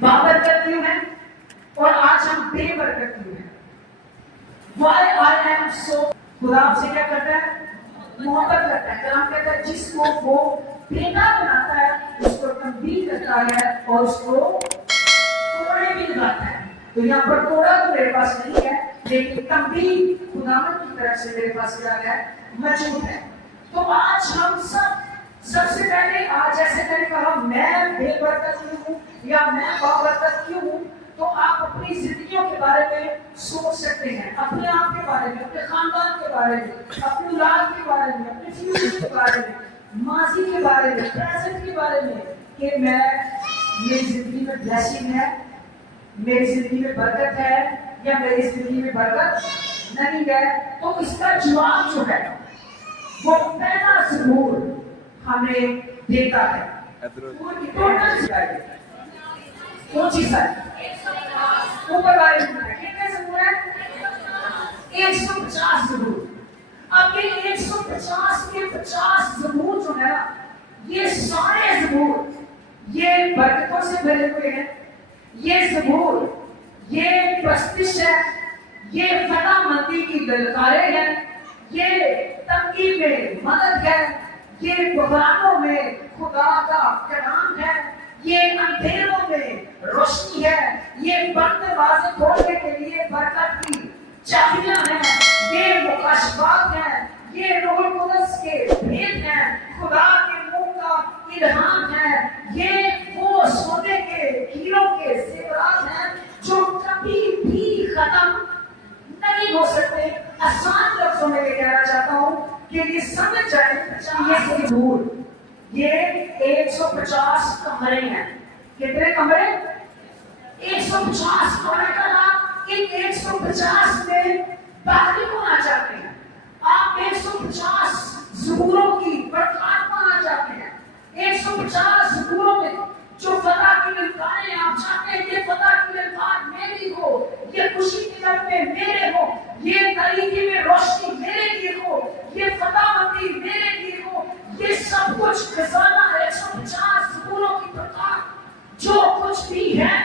بابرکت کیوں ہے اور آج ہم بے برکت کیوں ہیں؟ Why I am so خدا آپ سے کیا کرتا ہے؟ محبت کرتا ہے. کلام کہتا ہے جس کو وہ بیٹا بناتا ہے اس کو تنبیہ کرتا ہے اور اس کو کوڑے بھی لگاتا ہے. تو یہاں پر کوڑا تو میرے پاس نہیں ہے لیکن تنبیہ خداوند کی طرف سے میرے پاس کیا ہے؟ موجود ہے. تو آج ہم سب سے پہلے آج جیسے میں نے کہا میں بے برکت کیوں ہوں یا میں بابرکت کیوں ہوں، تو آپ اپنی زندگیوں کے بارے میں سوچ سکتے ہیں، اپنے آپ کے بارے میں، اپنے خاندان کے بارے میں، اپنی اولاد کے بارے میں، اپنے فیوچر کے بارے میں، ماضی کے بارے میں، پریزنٹ کے بارے میں، کہ میری زندگی میں بلیسنگ ہے، میری زندگی میں برکت ہے یا میری زندگی میں برکت نہیں ہے. تو اس کا جواب جو ہے وہ پہلا ضرور ہمیں دیتا ہے. کون سی سر اوپر والے کتنے ضرور ہے؟ 150 ضرور. اب یہ 150 کے 50 ضرور جو ہے یہ سارے ضرور یہ برکتوں سے بھرے ہوئے ہیں. یہ ضرور یہ پرستش ہے، یہ فتح مندی کی للکاریں ہیں، یہ تنگی میں مدد ہے، یہ بحرانوں میں خدا کا کلام ہے، یہ اندھیروں میں روشنی ہے، یہ بند دروازے کھولنے کے لیے برکت کی چابیاں ہیں، یہ مکاشفات ہیں، یہ روح القدس کے بھید ہیں، خدا کے منہ کا الہام ہے، یہ وہ سونے کے ہیروں کے زیورات ہیں جو کبھی بھی ختم نہیں ہو سکتے. آسان لفظوں میں یہ کہنا چاہتا ہوں کہ یہ سمجھ جائیں یہ ضرور یہ 150 کمرے ہیں. کتنے کمرے؟ 150 کمرے کا آپ ان 150 میں داخل ہونا چاہتے ہیں. آپ 150 ظہوروں کی برکات پانا چاہتے ہیں. 150 ظہوروں میں جو فتح کی للکاریں آپ چاہتے ہیں یہ فتح کی للکار میری ہو، یہ خوشی کی لمحے میرے ہو، یہ غریبی میں روشنی میرے لیے ہو، یہ فتح مندی میرے لیے ہو. یہ سب کچھ خزانہ 150 ظہوروں کی برکات جو کچھ بھی ہے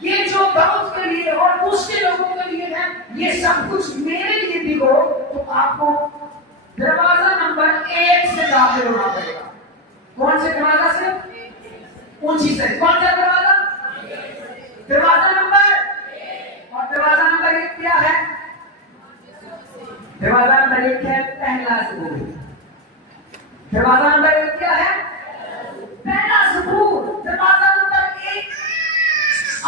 یہ جو داؤد کے لیے اور دوسرے لوگوں کے لیے ہے یہ سب کچھ میرے لیے بھی ہو. تو آپ کو دروازہ نمبر 1 سے داخل ہونا پڑے گا. کون سے دروازہ سے؟ اونچی سے. کون سا دروازہ؟ دروازہ نمبر 1. اور دروازہ نمبر 1 کیا ہے؟ دروازہ نمبر 1 ہے پہلا ظہور. دروازہ نمبر 1 کیا ہے؟ پہلا ظہور. دروازہ نمبر 1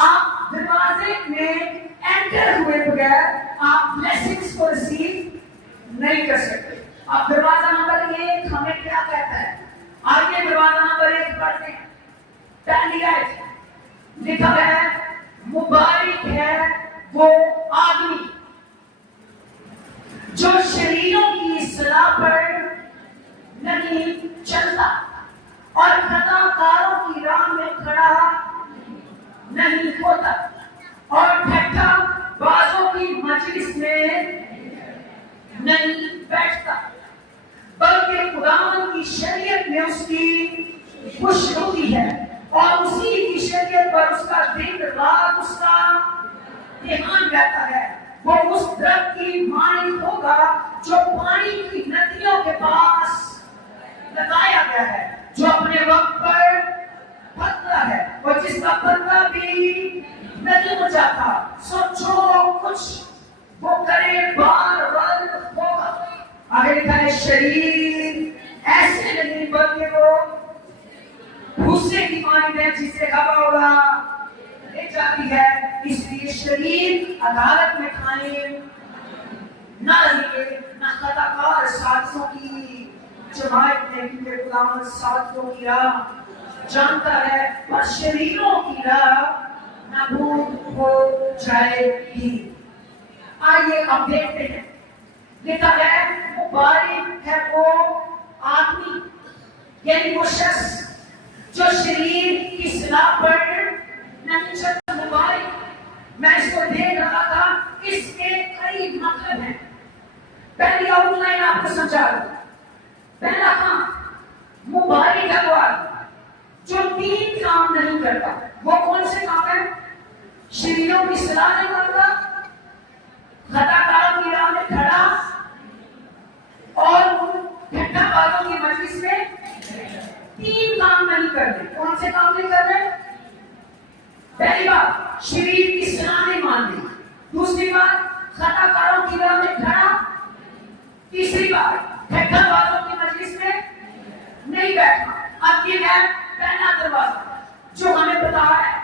آپ دروازے میں انٹر ہوئے بغیر آپ بلیسنگز کو ریسیو نہیں کر سکتے. اب دروازہ نمبر 1 ہمیں کیا کہتا ہے؟ آئیے دروازہ نمبر 1 پڑھتے ہیں. پہلی آیت لکھا ہے مبارک ہے وہ آدمی جو شریروں کی اصلاح پر نہیں چلتا اور خطا کاروں کی راہ میں کھڑا نہیں ہوتا اور ٹھٹھا بازوں کی مجلس میں نہیں بیٹھتا، بلکہ خداوند کی شریعت میں اس کی خوشنودی ہے اور اسی کی شریعت پر اس کا دن رات اس کا دھیان رہتا ہے. وہ اس درخت کی مانند ہوگا جو پانی کی ندیوں کے پاس لگایا گیا ہے، جو اپنے وقت پر پھلتا ہے اور جس کا پتا بھی نہیں مچاتا. سو جو کچھ وہ کرے بار بار ہوگا. آگے لکھا ہے شریر ایسے نہیں بلکہ وہ بھوسے کی مانند ہے جسے ہوا اڑا لے جاتی ہے. اس لیے شریر عدالت میں کھانے نہ رہیے نہ خطا کار سازشوں کی جماعت میں، کیونکہ خداوند سازشوں کی راہ جانتا ہے اور شریروں کی راہ نابود ہو جائے گی. آئیے اب دیکھتے ہیں. لکھا ہے مبارک ہے وہ آدمی یعنی وہ شخص جو شریر کی اصلاح پر نہیں چلتا. مبارک میں اس کو دیکھ رہا تھا، اس کے کئی مطلب ہیں. پہلی آؤٹ لائن آپ کو سمجھا دوں. پہلا کام مبارک ہے وہ آدمی جو 3 کام نہیں کرتا. وہ کون سے کام ہے؟ شریروں کی صلاح نہیں مانتا، خطا کاروں کی راہ میں کھڑا، اور ٹھٹا بازوں کی مجلس میں 3 کام نہیں کرتے. کون سے کام نہیں کر رہے؟ پہلی بات شریر کی صلاح نہیں مانتے، دوسری بات خطا کاروں کی راہ میں کھڑا، تیسری بات ٹھٹا بازوں کی مجلس میں نہیں بیٹھنا. اب یہ ہے پہلا دروازہ جو ہمیں بتا ہے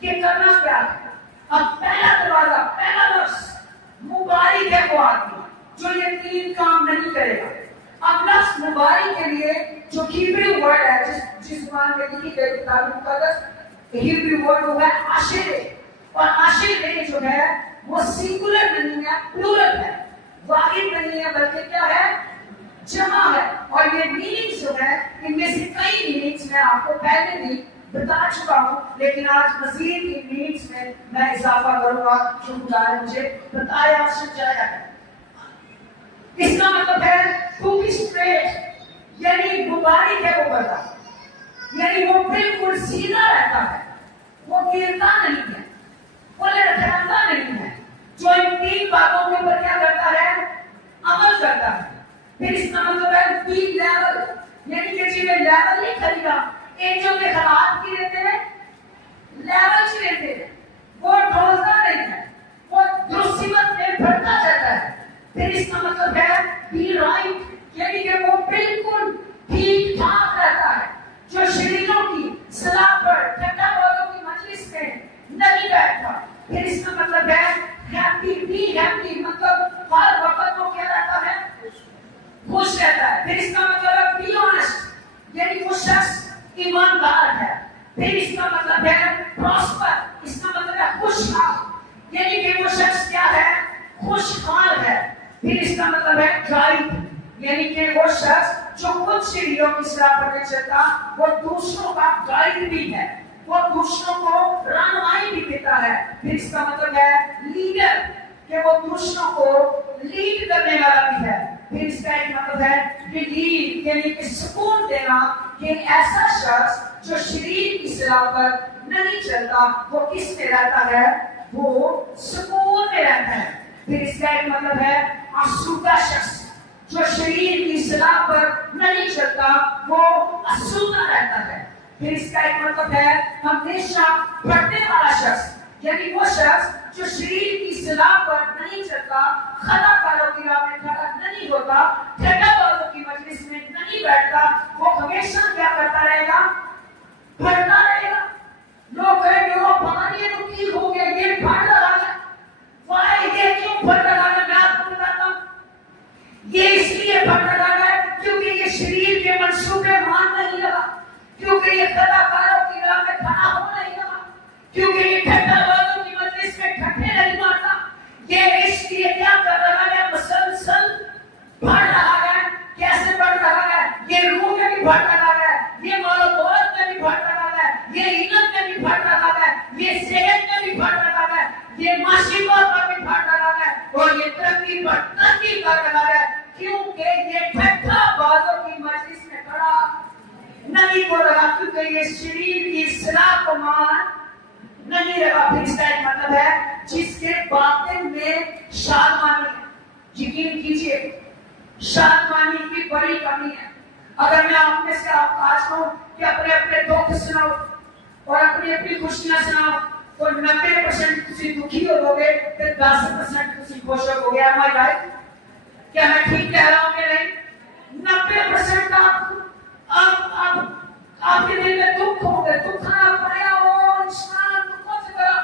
کہ کرنا کیا ہے. اب پہلا دروازہ، پہلا لفظ مبارک ہے وہ آدمی جو یہ 3 کام نہیں کرے گا. اب لفظ مبارک کے لیے جو ہیبریو ورڈ ہے، جس زبان میں لکھی گئی کتاب مقدس، ہیبریو ورڈ وہ ہے عاشر، اور عاشر جو ہے وہ سنگولر نہیں ہے، پلورل ہے، واحد نہیں ہے بلکہ کیا ہے؟ جمع ہے. اور یہ میننگز جو ہے ان میں سے کئی میننگز میں آپ کو پہلے بھی بتا چکا ہوں، لیکن آج مزید ان میننگز میں اضافہ کروں گا جو خدا نے مجھے بتایا اور سمجھایا ہے. اس کا مطلب ہے ٹو بی اسٹریٹ، یعنی مبارک ہے وہ بندہ، یعنی وہ بالکل سیدھا رہتا ہے، وہ گرتا نہیں ہے، وہ لڑکھڑاتا نہیں ہے، جو ان 3 باتوں کے اوپر کیا کرتا ہے؟ عمل کرتا ہے. پھر اس کا مطلب ہے بی لیول، یعنی کہ جی میں لیول نہیں خریدا، اینجل کے خلاف کی رہتے ہیں، لیول سے رہتے ہیں، وہ ڈھولتا نہیں ہے، وہ درست سمت میں بڑھتا جاتا ہے. پھر اس کا مطلب ہے بی رائٹ، یعنی کہ وہ بالکل ٹھیک ٹھاک رہتا ہے، جو شریروں کی صلاح پر ٹھٹا بازوں کی مجلس میں نہیں بیٹھتا. پھر اس کا مطلب ہے ہیپی، بی ہیپی، مطلب ہر وقت وہ کیا رہتا ہے؟ خوش رہتا ہے. پھر اس کا مطلب ہے بی آنسٹ، یعنی وہ شخص ایماندار ہے. پھر اس کا مطلب ہے پراسپر، اس کا مطلب ہے خوشحال، یعنی کہ وہ شخص کیا ہے؟ خوشحال ہے. پھر اس کا مطلب ہے گائیڈ، یعنی کہ وہ شخص جو خود سیڑھیوں کی صلاح پر نہیں چلتا، وہ دوسروں کا گائیڈ بھی ہے، وہ دوسروں کو رہنمائی بھی دیتا ہے. پھر اس کا مطلب ہے لیڈر، کہ وہ دوسروں کو لیڈ کرنے والا بھی ہے. پھر اس کا ایک مطلب ہے ریلیف، یعنی کہ سکون دینا، کہ ایسا شخص جو شریر کی صلاح پر نہیں چلتا وہ کس میں رہتا ہے؟ وہ سکون میں رہتا ہے. پھر اس کا ایک مطلب ہے آسودہ شخص، جو شریر کی صلاح پر نہیں چلتا وہ آسودہ رہتا ہے. پھر اس کا ایک مطلب ہے ہمیشہ بڑھنے والا شخص، یعنی وہ شخص جو شریر کی صلاح پر نہیں چلتا، خطا کاروں کی راہ میں کھڑا نہیں ہوتا، ٹھٹا بازوں کی مجلس میں نہیں بیٹھتا، وہ ہمیشہ کیا کرتا رہے گا؟ بڑھتا رہے گا. لوگ کہیں گے وہ پانی تو ٹھیک ہو گیا، یہ بڑھ رہا ہے. وائی یہ کیوں بڑھ رہا ہے؟ میں آپ کو بتاتا ہوں. یہ اس لیے بڑھ رہا ہے کیونکہ یہ شریر کے منصوبے مان نہیں لگا، کیونکہ یہ خطا کاروں کی راہ میں کھڑا ہو نہیں لگا، کیونکہ یہ ٹھٹا بازوں کی مجلس میں ٹھٹے نہیں مارتا. یہ اس لیے کیا کر رہا ہے؟ مسلسل بڑھ رہا ہے. کیسے بڑھ رہا ہے؟ یہ روح میں بھی بڑھ رہا ہے، یہ مال و دولت میں بھی بڑھ رہا ہے، یہ علم میں بھی بڑھ رہا ہے، یہ صحت میں بھی بڑھ رہا ہے، یہ معاشی طور پر بھی بڑھ رہا ہے، اور یہ ترقی پر ترقی کر رہا ہے، کیونکہ یہ ٹھٹا بازوں کی مجلس میں کھڑا نہیں ہو رہا، کیونکہ یہ شریر کی اصلاح کو مان نہیں رہا. پھر اس کا ایک مطلب ہے جس کے باطن میں شادمانی ہے. یقین کیجئے شادمانی کی بڑی کمی ہے. اگر میں آپ میں سے آپ آج کہوں کہ اپنے اپنے دکھ سناؤ اور اپنی اپنی خوشیاں سناؤ، تو 90% تسی دکھی ہو گے، پھر 10% تسی خوش ہو گے. am I right؟ کیا میں ٹھیک کہہ رہا ہوں کہ نہیں؟ 90% آپ کے دل میں دکھ ہو گئے، دکھانا پڑیا وہ انسان دکھوں سے کرا.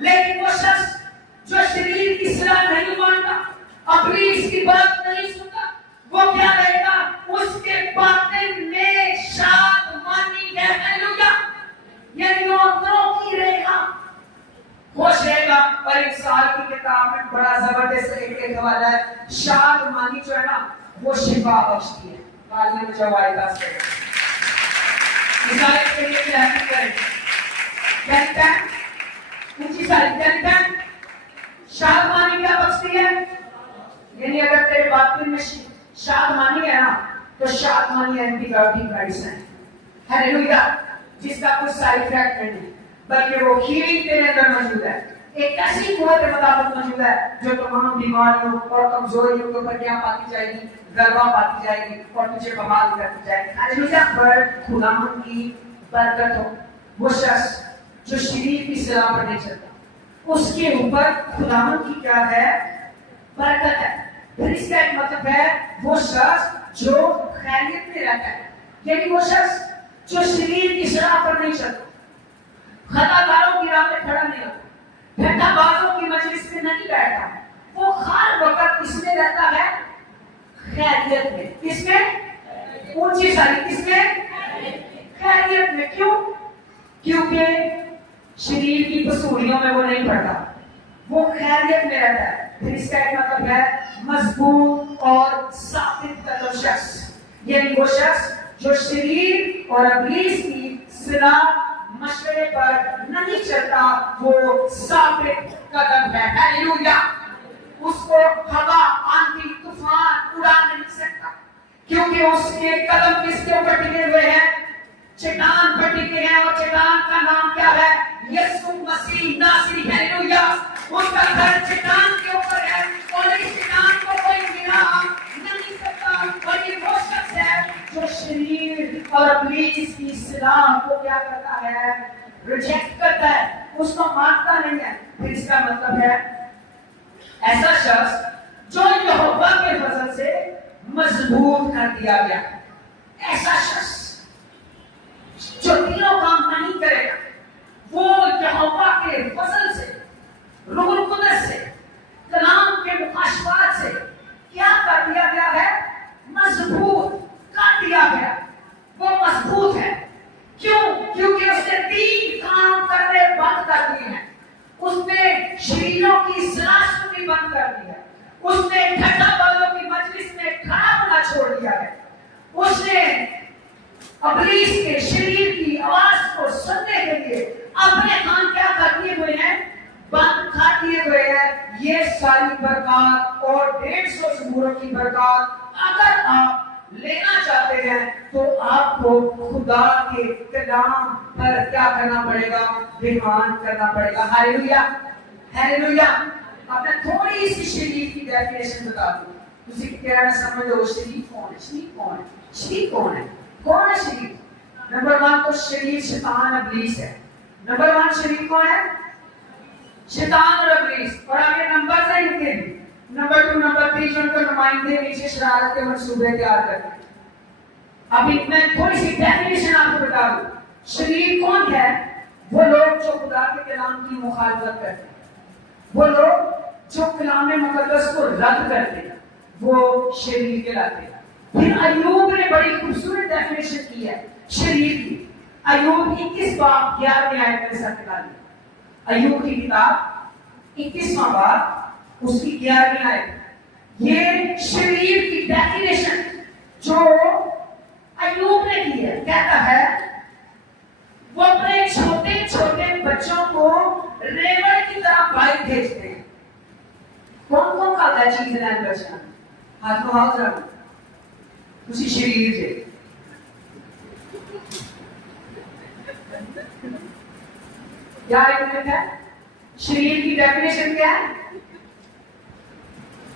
لیکن وہ شخص جو شریر کی صلاح نہیں مانتا، اپنی اس کی بات نہیں سنتا، وہ کیا رہے گا؟ اس کے باطن میں شادمانی ہے. ہاللویا. یعنی وہ اندروں کی رہے گا، خوش رہے گا. اور ایک سال کی کتاب میں بڑا زبردست ایک حوالہ ہے، شادمانی جو ہے نا وہ شفا بخشتی ہے. قاضی میں جواب داس کرے مثال کے لیے تحقیق کریں. کہتا ہے اونچی ساری کہتا ہے شادمانی کیا بخشتی ہے؟ یعنی اگر تیرے باطن میں شادمانی ہے نا تو شادمانی اینٹی بایوٹک میڈیسن ہے. ہاللویا. جس کا کوئی سائیڈ افیکٹ نہیں ہے بلکہ وہ ہیلنگ تیرے اندر موجود ہے. ایک ایسی قوت مطابق موجود ہے جو تمام بیماریوں اور کمزوریوں کے اوپر کیا پاتی جائے گی؟ غلبہ پاتی جائے گی اور تجھے بحال کرتی جائے گی۔ ہاللویا، پر خداوند کی برکت ہو۔ وہ شخص جو شریر کی صلاح پر نہیں چلتا، اس کے اوپر خداوند کی کیا ہے؟ برکت ہے۔ پھر اس کا ایک مطلب ہے وہ شخص جو خیریت میں رہتا ہے، یعنی وہ شخص جو شریر کی صلاح پر نہیں چلتا، خطا کاروں کی راہ میں کھڑا نہیں ہوتا، ٹھٹا بازوں کی مجلس میں نہیں بیٹھا، وہ ہر وقت کس میں رہتا ہے؟ خیریت میں۔ کس میں؟ اونچی ساری کس میں؟ خیریت میں۔ کیوں؟ کیونکہ شریر کی پسوڑیوں میں وہ نہیں پڑتا، وہ خیریت میں رہتا ہے۔ پھر اس کا ایک مطلب ہے مضبوط اور ثابت قدم شخص، یعنی وہ شخص جو شریر اور ابلیس کی صلاح مشورے پر نہیں چلتا، وہ ثابت قدم ہے۔ ہاللویا، اس کو ہوا، آندھی، طوفان اڑا نہیں سکتا، کیونکہ اس کے قدم کس کے اوپر ٹکے ہوئے ہیں؟ چٹان پر ٹکے ہیں، اور چٹان کا نام کیا ہے؟ یسوع مسیح ناصری۔ ہاللویا، اس کا گھر چٹان کے اوپر ہے اور اس چٹان کو کوئی گرا نہیں سکتا۔ اور یہ وہ شخص ہے جو شریر اور ابلیس کی صلاح کو کیا کرتا ہے؟ ریجیکٹ کرتا ہے، اس کو مانتا نہیں ہے۔ پھر اس کا مطلب ہے ایسا شخص جو یہوہ کے فضل سے مضبوط کر دیا گیا، ایسا شخص جو تینوں کام نہیں کرے گا، وہ یہوہ کے فضل سے، روح القدس سے، کلام کے مکاشفات سے کیا کر دیا گیا ہے؟ مضبوط کر دیا گیا۔ وہ مضبوط ہے۔ کیوں؟ کیونکہ اس نے 3 کام کرنے بند کر دیے ہیں۔ اس نے شریروں کی صلاح سننی بند کر دی ہے، اس نے ٹھٹا بازوں کی مجلس میں کھڑا ہونا چھوڑ دیا ہے، اس نے ابلیس کے شریر کی آواز کو سننے کے لیے اپنے کان کیا کر دیے ہوئے ہیں؟ بند کر دیے ہوئے ہیں۔ یہ ساری برکات اور 150 زبوروں کی برکات اگر آپ لینا چاہتے ہیں تو آپ کو خدا کے کلام پر کیا کرنا پڑے گا؟ ایمان کرنا پڑے گا۔ Hallelujah, hallelujah. اب میں تھوڑی سی شریف کی ڈیفینیشن بتا دوں، تسی کہنا سمجھو شریف کون ہے؟ شریف کون ہے؟ شریف کون ہے؟ کون ہے شریف؟ نمبر 1 تو شریف شیطان ابلیس ہے۔ نمبر 1 شریف کون ہے؟ شیطان اور ابلیس۔ اور آگے نمبر سے لکھیں گے، نمبر 2 نمبر 3 جو ان کو نمائندے نیچے شرارت کے منصوبے تیار کرتے ہیں۔ ابھی میں تھوڑی سی ڈیفینیشن آپ کو بتا دوں۔ شریر کون ہے؟ وہ لوگ جو خدا کے کلام کی مخالفت کرتے ہیں، وہ لوگ جو کلام مقدس کو رد کرتے ہیں، وہ شریر کہلاتے ہیں۔ پھر ایوب نے بڑی خوبصورت ڈیفینیشن کی ہے شریر کی۔ ایوب 21 باب 11 آیت میں ساتھ نکالی۔ ایوب کی کتاب 21واں باب اس کی 11 آیت، یہ شریر کی ڈیفینیشن جو ایوب نے کی ہے، کہتا ہے وہ اپنے چھوٹے چھوٹے بچوں کو ریوڑ کی طرح باہر بھیجتے ہیں۔ کون کون کھاتا ہے چیز ہے بچہ؟ ہاتھ کو ہاتھ رکھو، اسی شریر سے کیا ہے؟ شریر کی ڈیفینیشن کیا ہے؟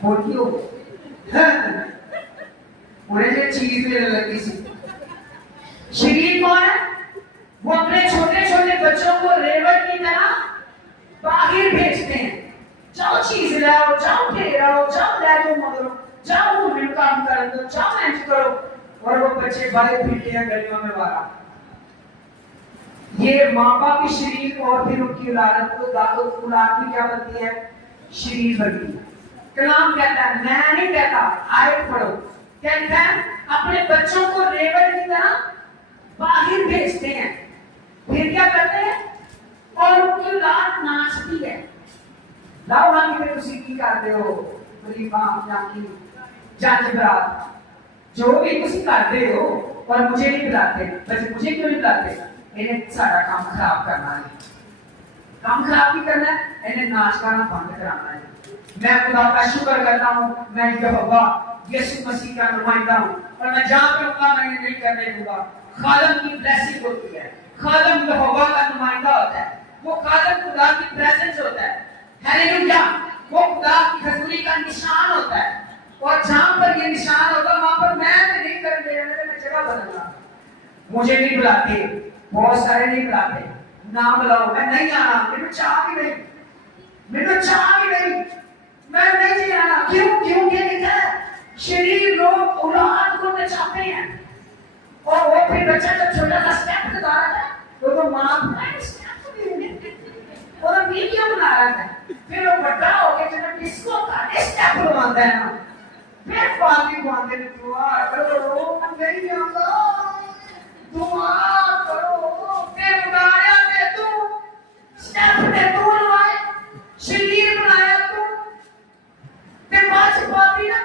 بولتی ہو انہیں جو چیز میں لگی سی۔ شریر کون ہے؟ وہ اپنے چھوٹے چھوٹے بچوں کو ریوڑ کی طرح باہر بھیجتے ہیں۔ جاؤ چیز لاؤ، جاؤ پھیراؤ، جاؤ لے دو مگرو، جاؤ وہ کام کر دو، جاؤ اینج کرو، اور وہ بچے باہر پھرتے ہیں گلیوں میں بارہ۔ یہ ماں باپ کی شریر اور پھر ان کی اولاد کو اولاد بھی کیا بنتی ہے؟ شریر بنتی ہے۔ کلام کہتا ہے، میں نہیں کہتا، آیت پڑھو، کہتا ہے اپنے بچوں کو ریوڑ کی طرح باہر بھیجتے ہیں، پھر کیا کرتے ہیں؟ اور ان کی اولاد ناچتی ہے۔ لاؤ ہم پہ تسی کی کرتے ہو غریباں یا کی جج برات جو بھی تسی کرتے ہو، اور مجھے نہیں بلاتے، بس مجھے کیوں نہیں بلاتے؟ انہیں سارا کام خراب کرنا ہے، کام خراب بھی کرنا ہے، انہیں ناچ گانا بند کرانا ہے۔ میں خدا کا شکر کرتا ہوں، میں یہوہ یسوع مسیح کا نمائندہ ہوں، اور میں جہاں پہ ہوگا میں یہ نہیں کرنے دوں گا۔ خادم کی بلیسنگ ہوتی ہے، خادم یہوہ کا نمائندہ ہوتا ہے، وہ خادم خدا کی پریزنس ہوتا ہے، بلاتے, بہت سارے نہیں بلاتے, نہ بلاؤ, میں نہیں آنا, میرے چاہ بھی نہیں, میرے چاہ بھی نہیں, میں نہیں آنا. کیوں؟ کیونکہ لکھا ہے شریر لوگ اولاد کو نچاتے ہیں, اور وہ پھر بچہ جب چھوٹا سا اسٹیپ بتا رہا ہے تو وہ ماں اسٹیپ وہ ویڈیو بنا رہا ہے, پھر وہ بڑا ہو کے جب ڈسکو کا اسٹیپ بنواتا ہے نا, پھر فاطمہ کو آتے ہیں دعا کرو نہیں آتا, دعا کرو, پھر بنایا میں تو اسٹیپ نے تو بنوائے, شریر بنایا تو, پھر بات سے بات بھی نا.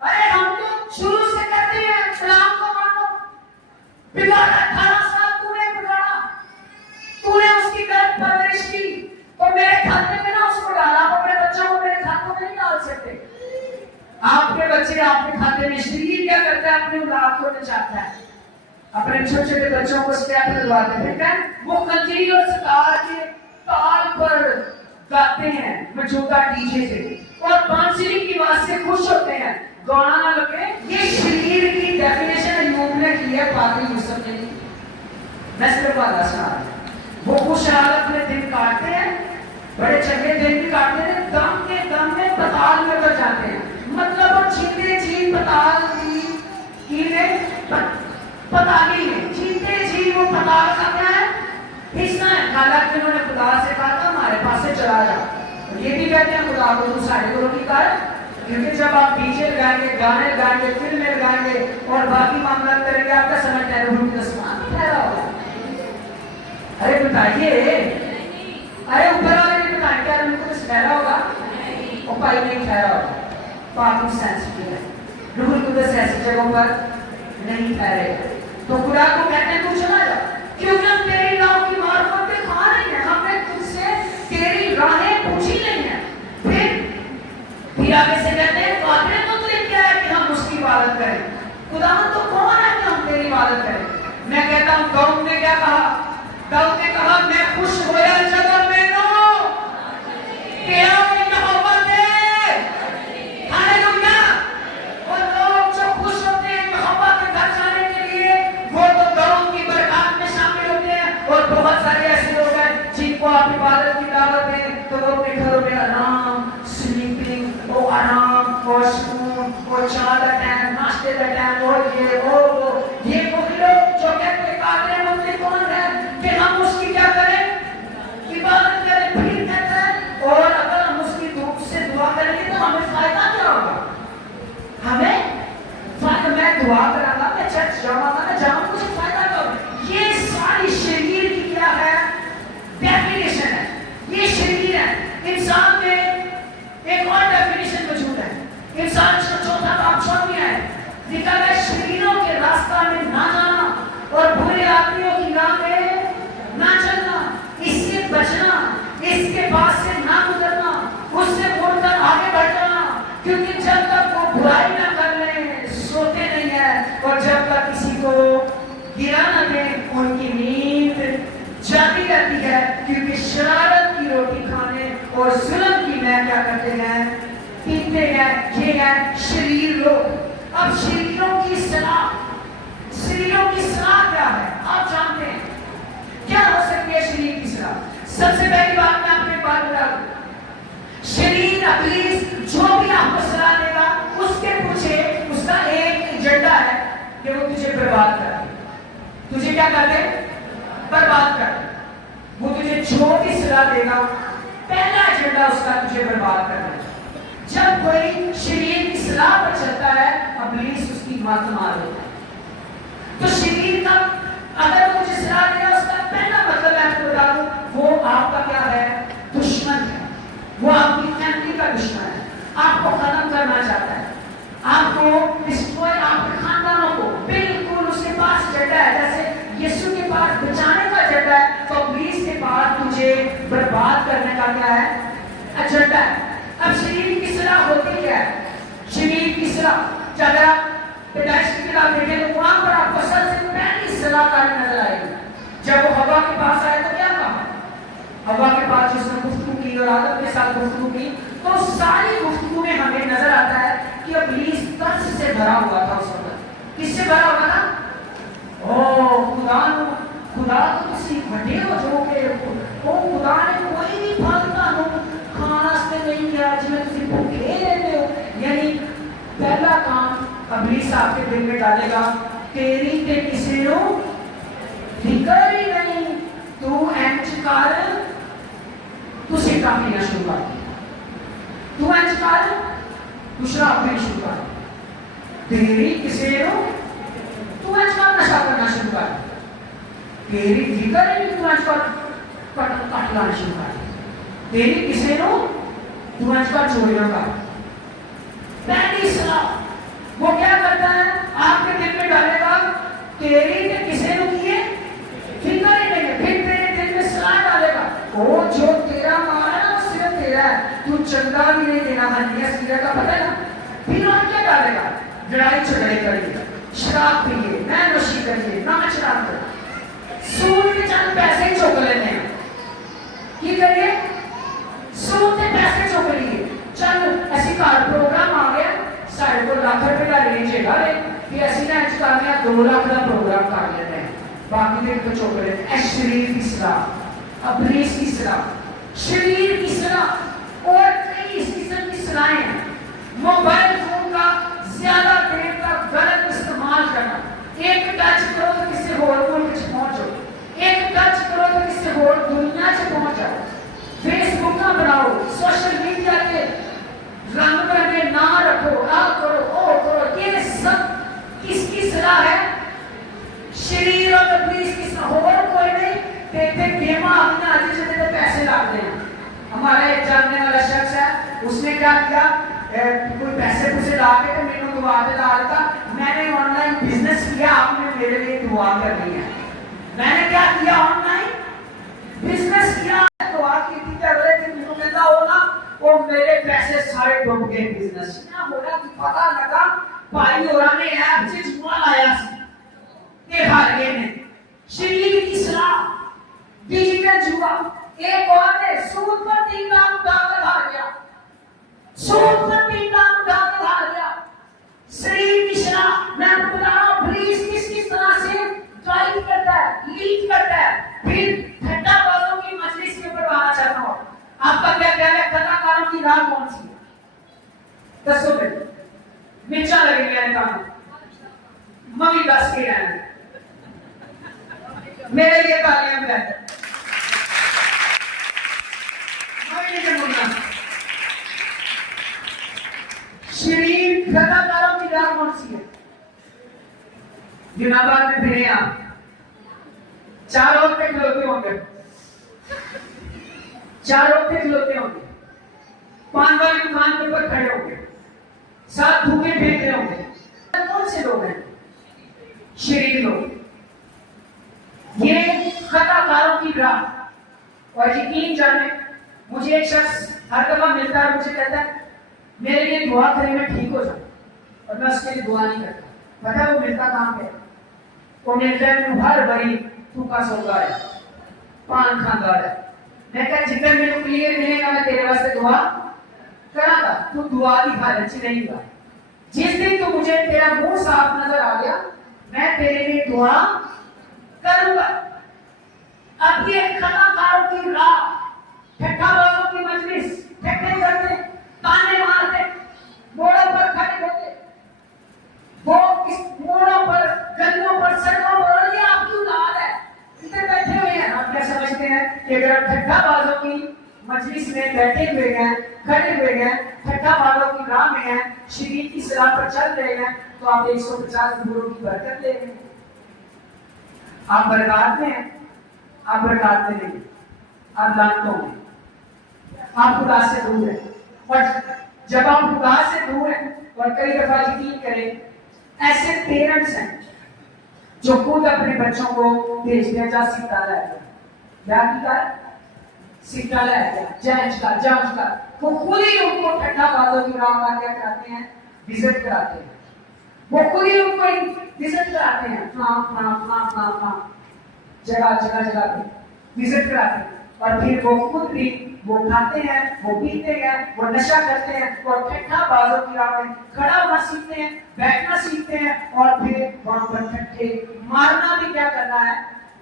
ارے ہم تو شروع سے کہتے ہیں اسلام کو مانو, بگاڑا 18 سال تو نے بگاڑا, تو نے اس کی غلط پرورش کی, تو میرے کھاتے میں نہ اس کو ڈالا, آپ اپنے بچوں کو میرے کھاتوں میں نہیں ڈال سکتے. آپ کے بچے آپ کے کھاتے میں, شریر کیا کرتا ہے اپنے اولاد کو نچاتا ہے, اپنے چھوٹے چھوٹے بچوں کو اسٹیپ دلواتے ہیں, ٹھیک ہے, وہ کنجری اور ستار کے تال پر گاتے ہیں موجودہ ڈی جے سے, اور بانسری کی آواز سے خوش ہوتے ہیں, گانا نہ لگے. یہ شریر کی ڈیفینیشن ایوب نے کی ہے, پادری یوسف نے کی. میں صرف بتا سنا, وہ خوش حالت میں دن کاٹتے ہیں, بڑے چنگے دن بھی کاٹتے ہیں, دم کے دم میں پتال میں اتر جاتے ہیں. مطلب وہ جیتے جی پتال کی پتالی میں جیتے جی وہ پتال کا کیا ہے حصہ ہے. حالانکہ انہوں نے خدا سے کہا تھا ہمارے پاس سے چلا جا, یہ بھی کہتے ہیں خدا کو تو ساڑھے کو روٹی کر, کیونکہ جب آپ ڈیجے لگائیں گے, گانے لگائیں گے, فلمیں لگائیں گے اور باقی معاملات کریں گے, آپ کا سمجھتا ہے روح کا سامان ٹھہرا ہوگا. ارے بتائیے, ارے اوپر والے نے بتایا کیا روح کو ٹھہرا ہوگا, اور پائی نہیں ٹھہرا ہوگا. پاک سینسٹیو ہے, روح القدس ایسی جگہوں پر نہیں ٹھہرے. تو خدا کو کہتے ہیں تو چلا جا, کیونکہ ہم تیری راہ کی معرفت پہ کھا رہے ہیں, ہم نے تجھ سے تیری راہیں پوچھی نہیں ہیں. پھر آگے سے کہتے ہیں قادر تو تجھے کیا ہے کہ ہم اس کی عبادت کریں, خدا تو کون ہے کہ ہم تیری عبادت کریں. میں کہتا ہوں داؤد نے کیا کہا, داؤد نے کہا میں خوش ہویا جگہ میں نو تیرا محبت ہے. ہاللویا. اور لوگ جو خوش ہوتے ہیں محبت کے گھر جانے کے لیے, وہ تو داؤد کی برکات میں شامل ہوتے ہیں. اور بہت سارے ایسے لوگ ہیں جن کو آپ عبادت کی دعوت دیں تو وہ اپنے گھروں میں آرام, سلیپنگ, وہ آرام اور سکون, اور چائے کا ٹائم, ناشتے کا ٹائم, اور یہ وہی لوگ جو کہتے ہیں قادر مندی کون ہے کہ ہم اس کی کیا کریں, عبادت کریں. پھر کہتا ہے اور اگر ہم اس کی دھوپ سے دعا کریں گے تو ہمیں فائدہ کیا ہوگا, ہمیں فائدہ, میں دعا کرا گا, میں چرچ جاؤں گا, میں جاؤں, مجھے فائدہ کیا ہوگا. یہ ساری شریر کی کیا ہے ڈیفینیشن ہے, یہ شریر ہے. انسان میں ایک اور ڈیفینیشن موجود ہے, انسان اس کا چوتھا باب چھوڑ دیا ہے, لکھا ہے شریروں کے راستہ میں نہ جانا اور برے آدمیوں کی راہ میں نہ چلنا, اس سے بچنا, اس کے پاس سے نہ گزرنا, اس سے مڑ کر آگے بڑھ جانا, کیونکہ جب تک وہ برائی نہ کر لیں سوتے نہیں ہیں, اور جب تک کسی کو گرا نہ دیں ان کی نیند جاتی رہتی ہے, کیونکہ شرارت کی روٹی کھانے اور ظلم کی میں کیا کرتے ہیں پیتے ہیں. یہ ہے شریر لوگ. اب شریروں کی صلاح, شریروں کی صلاح کیا ہے آپ جانتے ہیں, کیا ہو سکتی ہے شریر کی صلاح. سب سے پہلی بات میں آپ کو ایک بات بتا دوں, شریر ابلیس جو بھی آپ کو صلاح دے گا اس کے پیچھے اس کا ایک ایجنڈا ہے کہ وہ تجھے برباد کر دے. تجھے کیا کر دے, برباد کر دے. وہ تجھے جو بھی صلاح دے گا پہلا ایجنڈا اس کا تجھے برباد کرنا ہے. جب کوئی شریر کی صلاح پر چلتا ہے ابلیس اس کی مات مار دیتا ہے. تو شریر کا اگر وہ تجھے صلاح دے گا اس کا پہلا مطلب میں آپ کو بتا دوں وہ آپ کا کیا ہے, دشمن ہے. وہ آپ کی فیملی کا دشمن ہے, آپ کو ختم کرنا چاہتا ہے, آپ کو ڈسٹروائے, آپ کے خاندانوں کو. بالکل اس کے پاس ایجنڈا ہے, جیسے یسوع کے پاس بچانے کا ایجنڈا ہے تو ابلیس کے پاس تجھے برباد کرنے کا کیا ہے, ایجنڈا ہے. اب شریر کی صلاح ہوتی کیا ہے, شریر کی صلاح اگر آپ پیدائش کی کتاب دیکھیں تو وہاں پر آپ کو سب سے پہلی صلاح کاری نظر آئے گی. جب وہ حوا کے پاس آئے تو کیا کہا, حوا کے پاس جس نے گفتگو کی اور آدم کے ساتھ گفتگو کی, تو ساری گفتگو میں ہمیں نظر آتا ہے کہ ابلیس ترس سے بھرا ہوا تھا. اس وقت کس سے بھرا ہوا تھا, خدا خدا تو تسی بڑے ہو جو کہ وہ خدا نے کوئی بھی پھل تانوں کھان واسطے نہیں دیا جویں تسی بھوکے رہتے ہو. یعنی پہلا کام ابلیس آپ کے دل میں ڈالے گا تیری تے کسی نو فکر ہی نہیں, تو انج کر تو سکا پینا شروع کر, تو انج کر تو شراب پینا شروع کر, تیری کسی نو تو انج کر نشہ کرنا شروع کر, تیری فکر ہی نہیں تو انج کر کٹ لانا شروع کر, تیری کسی نو تو انج کر چوریاں کر. پہلی صلاح وہ کیا کرتا ہے آپ کے دل میں ڈالے گا تیری تے کسی نو کیے فکر ہی نہیں ہے. پھر تیرے دل میں صلاح ڈالے گا وہ جو تیرا مال ہے نا وہ صرف تیرا ہے, تو چندہ بھی نہیں دینا ہنیا سیدھا کا پتہ ہے نا. پھر وہ کیا ڈالے گا لڑائی جھگڑے کریے, شراب پیے, میں نوشی کریے, ناچ رام کریے, سود کے چند پیسے چوک لیتے ہیں. کی کریے سود کے پیسے چوک لیے. چند ایسی کار پروگرام آ گیا سارے کو لاکھ روپے کا رینج ہے گا کہ ایسی نہ ایچ کر لیا 2 لاکھ کا پروگرام کر لیتے ہیں, باقی دن کو چوک لیتے ہیں. شریر کی صلاح, ابلیس کی صلاح, شریر کی صلاح اور کئی اس قسم کی صلاحیں ہیں. موبائل فون کا زیادہ دیر تک غلط استعمال کرنا, ایک ٹچ کرو تو کسی اور ملک سے پہنچ جاؤ, ایک ٹچ کرو تو کسی اور دنیا سے پہنچ جاؤ. فیس بک نہ بناؤ, سوشل میڈیا کے رنگ برنگے نہ رکھو, آ کرو او کرو, یہ سب کس کی صلاح ہے؟ شریر اور ابلیس کی صلاح, اور کوئی نہیں. دیکھتے گیما اپنے آجی سے دیتے پیسے لاتے ہیں. ہمارا ایک جاننے والا شخص ہے, اس نے کیا کیا کوئی پیسے پوسے لا کے تو میں نے دعا دے ڈال کا, میں نے آن لائن بزنس کیا, آپ نے میرے لیے دعا کرنی ہے. میں نے کیا کیا آن لائن بزنس کیا, دعا کی تھی کہ اگلے دن مجھے کہتا ہوگا وہ میرے پیسے سارے ڈوب گئے بزنس میں. ہوگا کہ پتا لگا بھائی ہورا نے ایپ سے جمعہ لایا سی کہ ہار گئے نے. شریر کی صلاح, ڈیجیٹل جوا. ایک اور ہے سود پر 3 لاکھ اٹھا کر ہار گیا, سود پر 3 لاکھ اٹھا کر ہار گیا. شریر کی صلاح میں آپ کو بتا رہا ہوں پولیس کس طرح سے ڈرائیو کرتا ہے, لیڈ کرتا ہے. پھر ٹھنڈا بازوں کی مجلس کے اوپر آنا چاہتا ہوں, آپ کا کیا کہنا ہے کلاکاروں کی راہ کون سی ہے؟ دسو بھائی مرچا لگے گیا ہے کام ممی دس کے رہنا میرے لیے تالیاں بہتر ممی نے بولنا. شریر کلاکاروں کی راہ کون سی ہے؟ جناب میں پھرے آپ 4 اور پہ کھلوتے ہوں گے, 4 اور پہ کھلوتے ہوں گے, پان والی دکان کے اوپر کھڑے ہوں گے, ساتھ بھوکے پھینک رہے ہوں گے. کون سے لوگ ہیں؟ شریر لوگ. یہ خطا کاروں کی راہ. اور یقین جانے مجھے ایک شخص ہر دفعہ ملتا ہے, مجھے کہتا ہے میرے لیے دعا کریں میں ٹھیک ہو جاؤں, اور میں اس کے لیے دعا نہیں کرتا. پتا وہ ملتا کہاں پہ؟ وہ ملتا ہے میں ہر بڑی تھوکا سوگا ہے, پان کھاندار ہے. میں کہا جتنے میرے کلیئر ملے گا میں تیرے واسطے دعا کرا گا, تو دعا کی حالت سے نہیں گا. جس دن تو مجھے تیرا منہ صاف نظر آ گیا میں تیرے لیے دعا کروں گا. اب یہ خطا کاروں کی راہ, ٹھٹھا بازوں کی مجلس, ٹھٹھے کرتے, تانے مارتے, موڑوں پر کھڑے ہوتے, وہ اس موڑوں پر, گلیوں پر, سڑکوں پر, یہ آپ کی اولاد ہے, ادھر بیٹھے ہوئے ہیں. آپ کیا سمجھتے ہیں کہ اگر آپ ٹھٹھا بازوں کی مجلس میں بیٹھے ہوئے ہیں, کھڑے ہوئے ہیں, ٹھٹھا بازوں کی راہ میں ہیں, شریر کی صلاح پر چل رہے ہیں, تو آپ 150 نوروں کی برکت لے رہے ہیں. آپ برکات میں ہیں, آپ برکات میں نہیں, آپ لعنتوں میں, آپ خدا سے دور ہیں. اور جب آپ خدا سے دور ہیں, اور کئی دفعہ یقین کریں ایسے پیرنٹس ہیں جو خود اپنے بچوں کو بھیجتے ہیں جا سکتا ہے کیا سکتا ہے جانچ کا, وہ خود ہی ان کو ٹھنڈا بازوں کی راہ میں کیا کراتے ہیں, وزٹ کراتے ہیں. وہ خود ہی ان کو وزٹ کراتے ہیں, ہاں جگہ پہ وزٹ کراتے ہیں. اور پھر وہ خود بھی وہ کھاتے ہیں, وہ پیتے ہیں, وہ نشہ کرتے ہیں, اور ٹھٹھا بازوں کی راہ میں کھڑا ہونا سیکھتے ہیں, بیٹھنا سیکھتے ہیں, اور پھر وہاں پر ٹھٹھے مارنا بھی کیا کرنا ہے